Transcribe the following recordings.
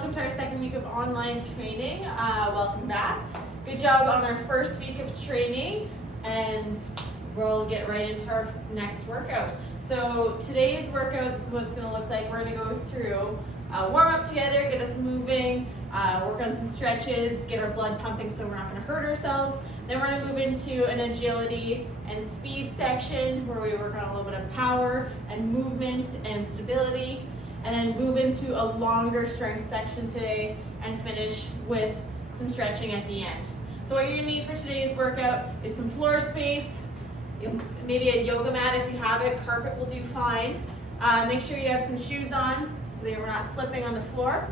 welcome to our second week of online training. Welcome back. Good job on our first week of training, and we'll get right into our next workout. So today's workout is what it's going to look like. We're going to go through warm up together, get us moving, work on some stretches, get our blood pumping so we're not going to hurt ourselves. Then we're going to move into an agility and speed section where we work on a little bit of power and movement and stability, and then move into a longer strength section today and finish with some stretching at the end. So what you're going to need for today's workout is some floor space, maybe a yoga mat if you have it, carpet will do fine. Make sure you have some shoes on so that you're not slipping on the floor.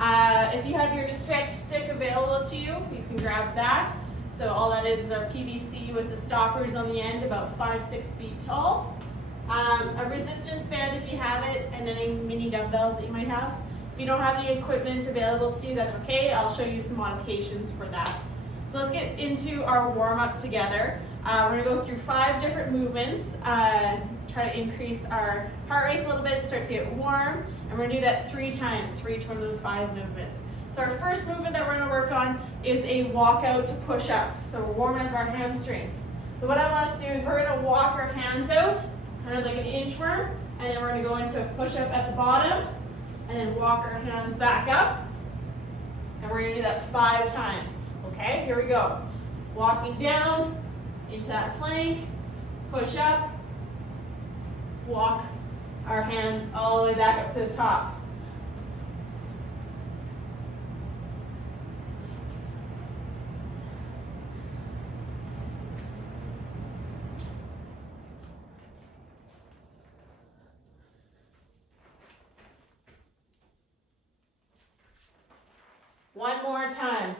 If you have your stretch stick available to you, you can grab that. So all that is our PVC with the stoppers on the end, about 5-6 feet tall. A resistance band if you have it, and any mini dumbbells that you might have. If you don't have any equipment available to you, that's okay. I'll show you some modifications for that. So let's get into our warm-up together. We're going to go through 5 different movements, try to increase our heart rate a little bit, start to get warm, and we're going to do that 3 times for each one of those 5 movements. So our first movement that we're going to work on is a walkout to push up. So we're warming up our hamstrings. So what I want us to do is we're going to walk our hands out, kind of like an inchworm, and then we're going to go into a push up at the bottom, and then walk our hands back up, and we're going to do that 5 times. Okay, here we go. Walking down into that plank, push up, walk our hands all the way back up to the top. One more time.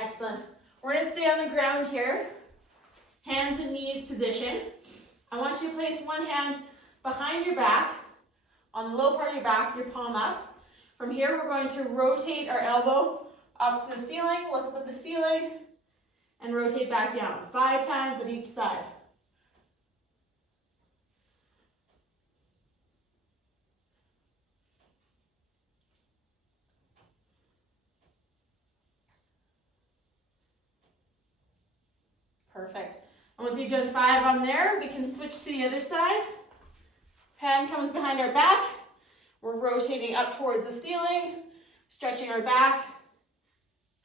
Excellent. We're going to stay on the ground here. Hands and knees position. I want you to place one hand behind your back, on the low part of your back, your palm up. From here, we're going to rotate our elbow up to the ceiling, look up at the ceiling, and rotate back down. 5 times on each side. Perfect. And once you've done 5 on there, we can switch to the other side. Hand comes behind our back. We're rotating up towards the ceiling, stretching our back.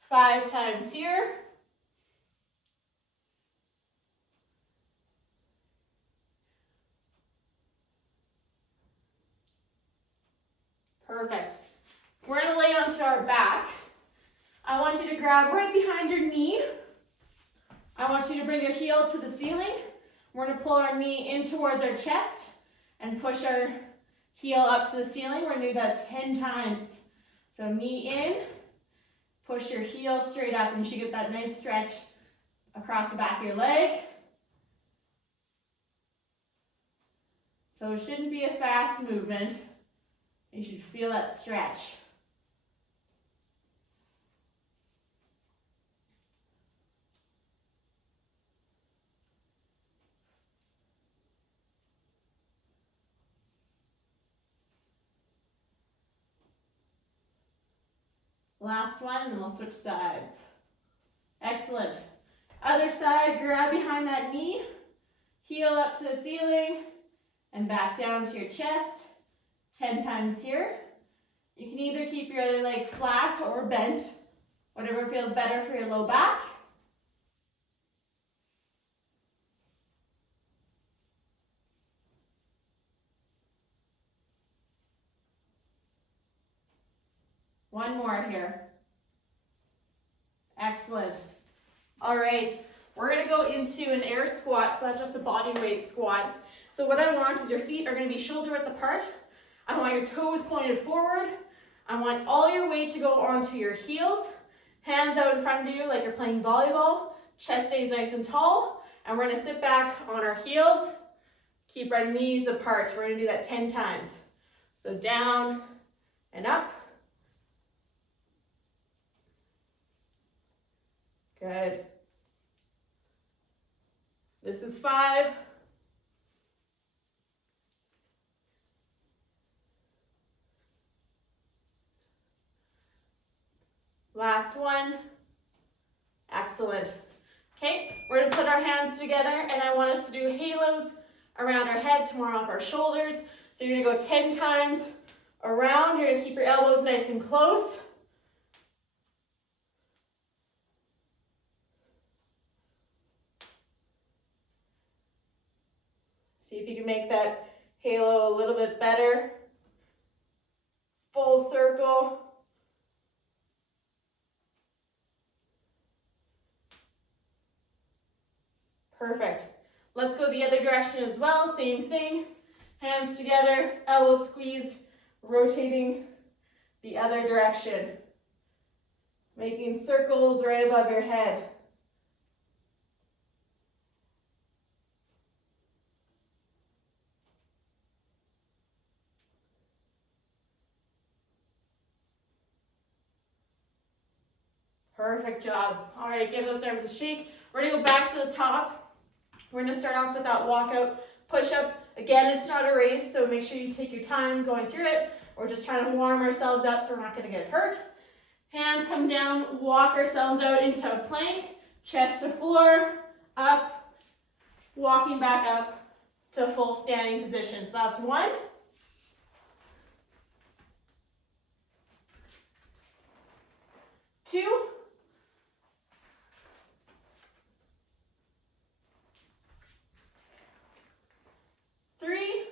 5 times here. Perfect. We're going to lay onto our back. I want you to grab right behind your knee. I want you to bring your heel to the ceiling. We're going to pull our knee in towards our chest and push our heel up to the ceiling. We're going to do that 10 times. So knee in, push your heel straight up, and you should get that nice stretch across the back of your leg. So it shouldn't be a fast movement. You should feel that stretch. Last one, and then we'll switch sides. Excellent. Other side, grab behind that knee, heel up to the ceiling, and back down to your chest. 10 times here. You can either keep your other leg flat or bent, whatever feels better for your low back. One more here. Excellent. All right, we're going to go into an air squat, so that's just a body weight squat. So what I want is your feet are going to be shoulder width apart. I want your toes pointed forward. I want all your weight to go onto your heels. Hands out in front of you like you're playing volleyball. Chest stays nice and tall. And we're going to sit back on our heels. Keep our knees apart. We're going to do that 10 times. So down and up. Good. This is 5. Last one. Excellent. Okay, we're gonna put our hands together and I want us to do halos around our head to warm up our shoulders. So you're gonna go 10 times around. You're gonna keep your elbows nice and close. See if you can make that halo a little bit better. Full circle. Perfect. Let's go the other direction as well. Same thing. Hands together, elbows squeezed, rotating the other direction. Making circles right above your head. Perfect job. All right, give those arms a shake. We're gonna go back to the top. We're gonna start off with that walkout push-up. Again, it's not a race, so make sure you take your time going through it. We're just trying to warm ourselves up so we're not gonna get hurt. Hands come down, walk ourselves out into a plank, chest to floor, up, walking back up to full standing position. So that's 1. 2. 3.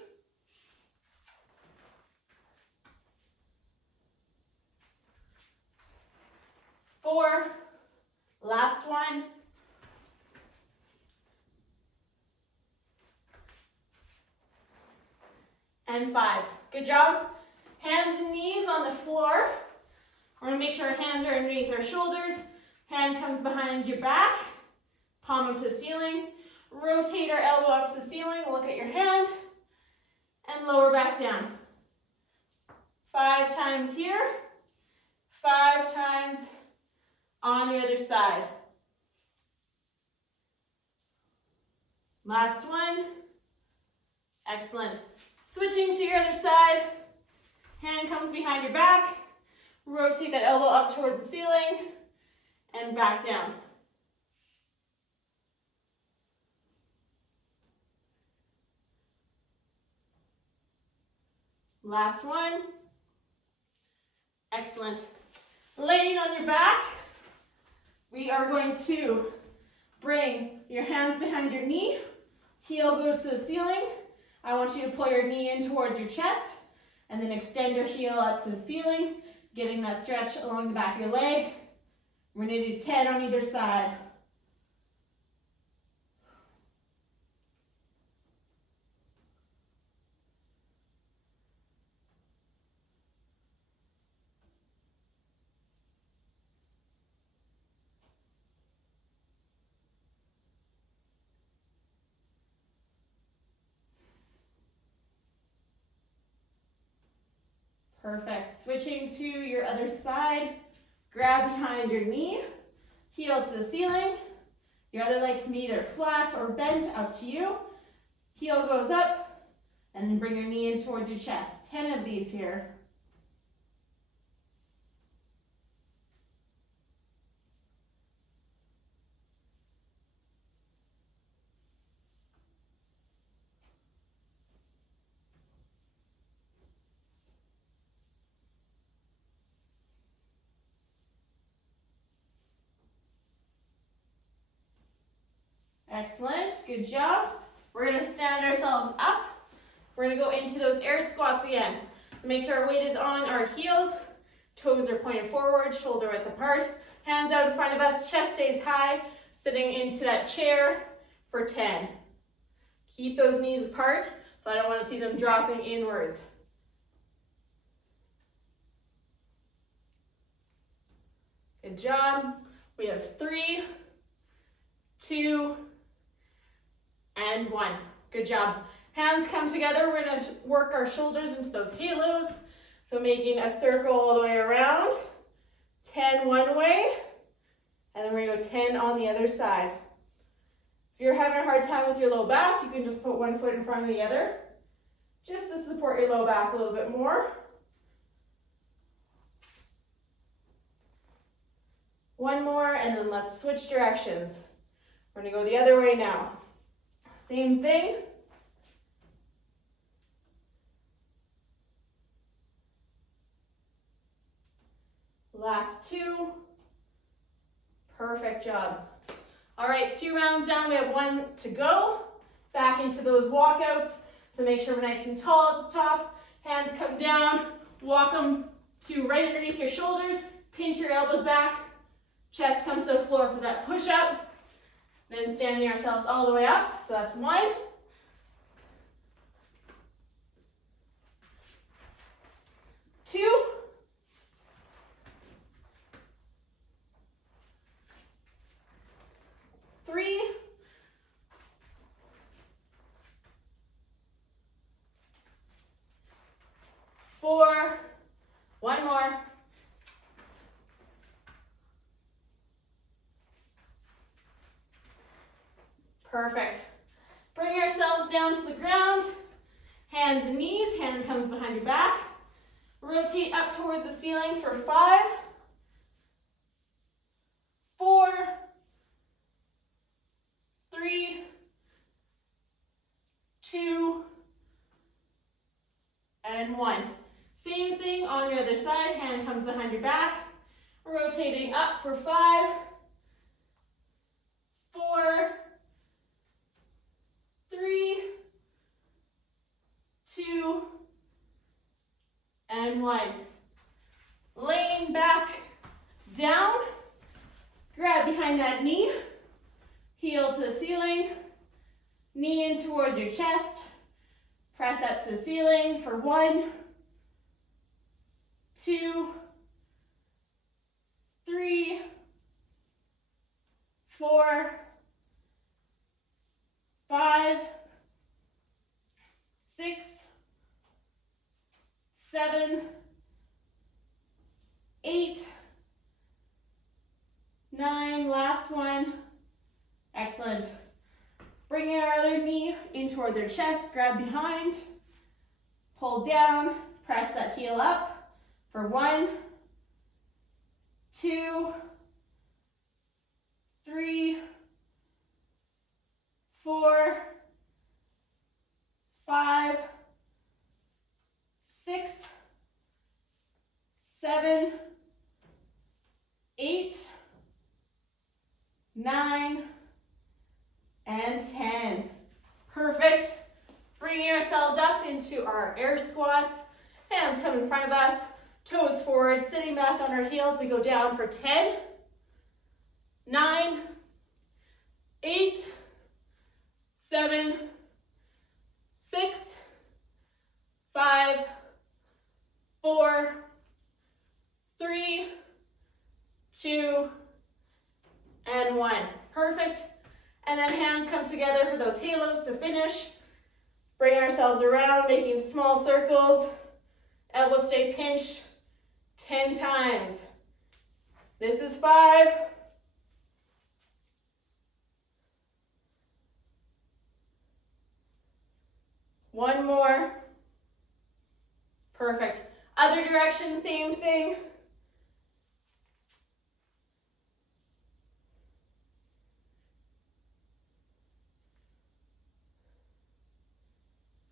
4. Last one. And 5. Good job. Hands and knees on the floor. We're going to make sure our hands are underneath our shoulders. Hand comes behind your back. Palm up to the ceiling. Rotate our elbow up to the ceiling. Look at your hand. And lower back down. 5 times here. 5 times on the other side. Last one. Excellent. Switching to your other side. Hand comes behind your back. Rotate that elbow up towards the ceiling and back down. Last one. Excellent. Laying on your back, we are going to bring your hands behind your knee. Heel goes to the ceiling. I want you to pull your knee in towards your chest and then extend your heel up to the ceiling, getting that stretch along the back of your leg. We're going to do 10 on either side. Perfect. Switching to your other side. Grab behind your knee. Heel to the ceiling. Your other leg can be either flat or bent, up to you. Heel goes up, and then bring your knee in towards your chest. 10 of these here. Excellent, good job. We're gonna stand ourselves up. We're gonna go into those air squats again. So make sure our weight is on our heels, toes are pointed forward, shoulder width apart, hands out in front of us, chest stays high, sitting into that chair for 10. Keep those knees apart, so I don't wanna see them dropping inwards. Good job. We have 3, 2, and 1. Good job. Hands come together. We're going to work our shoulders into those halos. So making a circle all the way around. 10 one way. And then we're going to go 10 on the other side. If you're having a hard time with your low back, you can just put one foot in front of the other, just to support your low back a little bit more. One more, and then let's switch directions. We're gonna go the other way now. Same thing. Last two. Perfect job. All right, 2 rounds down. We have 1 to go. Back into those walkouts. So make sure we're nice and tall at the top. Hands come down. Walk them to right underneath your shoulders. Pinch your elbows back. Chest comes to the floor for that push up. Then standing ourselves all the way up. So that's 1. 2. 3. 4. 1 more. 'Perfect. Bring ourselves down to the ground. Hands and knees. Hand comes behind your back. Rotate up towards the ceiling for 5. 4. 3. 2. And 1. Same thing on the other side. Hand comes behind your back. Rotating up for 5. 4. 3. 2. And 1. Laying back down. Grab behind that knee. Heel to the ceiling. Knee in towards your chest. Press up to the ceiling for 1, 2, 3, 4, 5, 6, 7, 8, 9, last one. Excellent. Bringing our other knee in towards our chest, grab behind, pull down, press that heel up for 1, 2, 3, 4, 5, 6, 7, 8, 9, and 10. Perfect. Bringing ourselves up into our air squats. Hands come in front of us, toes forward, sitting back on our heels. We go down for 10, 9, 8, 7, 6, 5, 4, 3, 2, and 1. Perfect. And then hands come together for those halos to finish. Bring ourselves around, making small circles. Elbows stay pinched 10 times. This is 5. One more. Perfect. Other direction, same thing.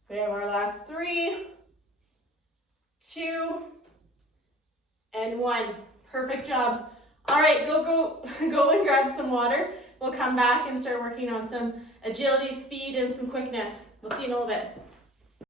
We have our last 3, 2, and 1. Perfect job. All right, go and grab some water. We'll come back and start working on some agility, speed, and some quickness. We'll see you in a little bit.